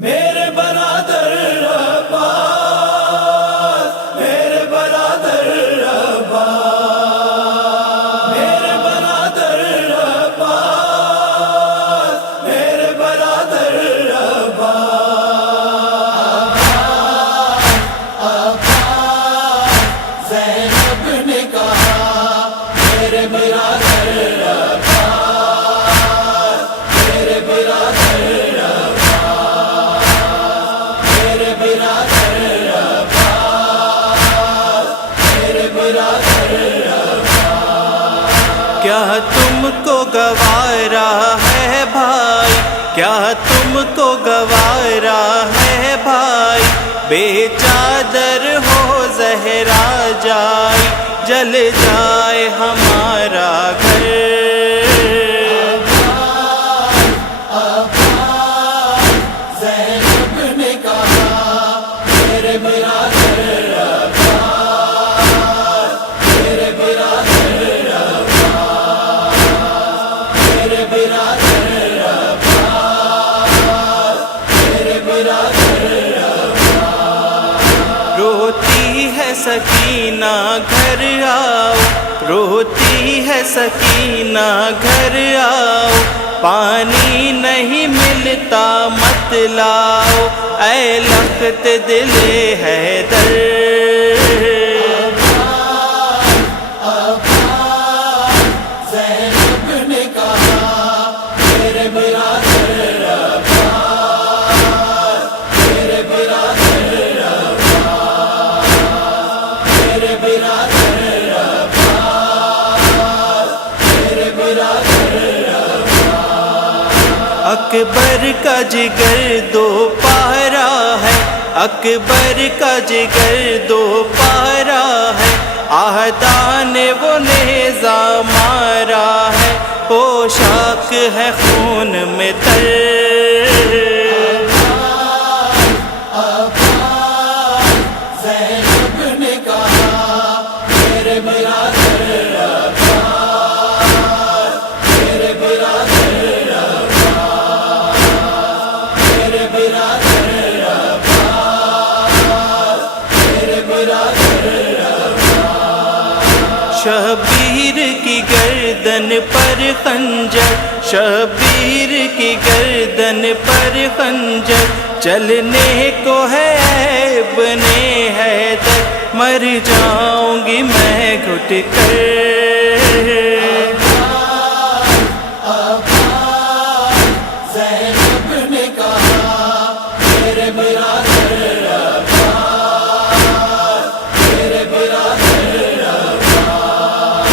میرے برادر عباس، میرے برادر عباس، میرے برادر عباس، میرے برادر عباس، عباس زینب نے کہا میرے برادر عباس، میرے برادر کیا تم کو گوارا ہے بھائی، کیا تم کو گوارا ہے بھائی، بے چادر ہو زہرا جائی، جل جائے ہمارا گھر۔ زینب نے کہا میرے برادر عباس، میرے برادر عباس، میرے برادر عباس، میرے برادر عباس۔ روتی ہے سکینہ گھر آؤ، روتی ہے سکینہ گھر آؤ، پانی نہیں ملتا مت لاؤ، اے لخت دل حیدر۔ زینب نے کہا میرے برادر عباس، میرے برادر عباس، میرے برادر عباس، میرے برادر عباس۔ اکبر کا جگر دو پارا ہے، اکبر کا جگر دو پارا ہے، آہدہ نے وہ نیزہ مارا ہے، پوشاک ہے خون میں تر۔ زینب نے کہا میرے برادر عباس، میرے برادر عباس، میرے برادر عباس، میرے برادر عباس۔ شبیر کی گردن پر خنجر، شبیر کی گردن پر خنجر، چلنے کو ہے ابن حیدر، مر جاؤں گی میں گھٹ کر۔ زینب نے کہا میرے برادر عباس، میرے برادر عباس،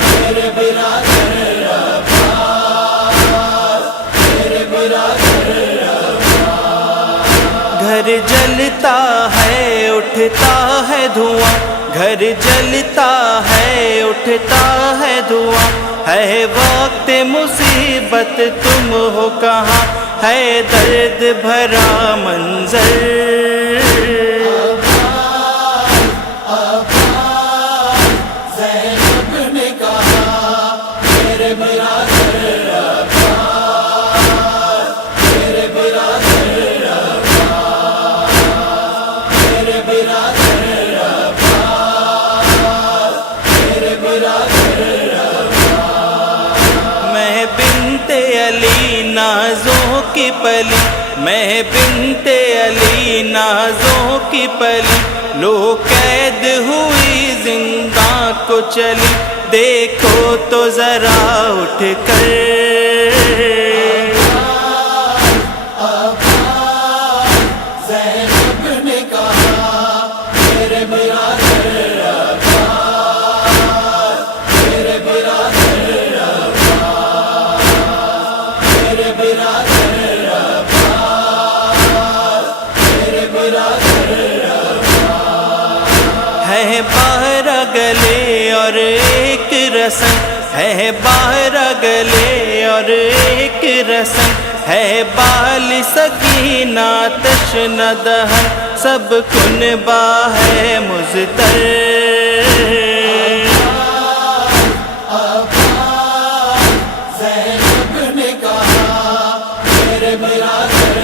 میرے برادر عباس، میرے برادر عباس۔ گھر جلتا ہے اٹھتا ہے دھواں، گھر جلتا ہے اٹھتا ہے دھواں، ہے وقت مصیبت تم ہو کہاں، ہے درد بھرا منظر۔ زینب نے کہا میرے برادر عباس، میرے برادر عباس، میرے برادر عباس، میرے برادر عباس۔ میں بنت علی نازوں کی پلی، میں بنت علی نازوں کی پلی، لو قید ہوئی زنداں کو چلی، دیکھو تو ذرا اٹھ کر۔ زینب نے کہا میرے برادر عباس، میرے برادر عباس، میرے برادر عباس، میرے برادر عباس۔ ہے باہر گلے اور ایک رسن، ہے باہر گلے اور ایک رسن، ہے بال سکینہ تشن دہن، سب کنبہ ہے مضطر۔ زینب نے کہا میرے برادر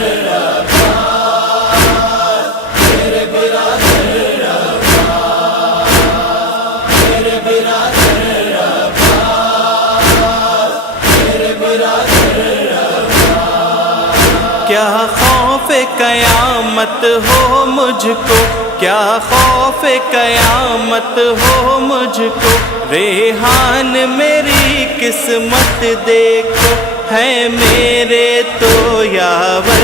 کیا خوف قیامت ہو مجھ کو، کیا خوف قیامت ہو مجھ کو، ریحان میری قسمت دیکھو ہے میرے تو یاور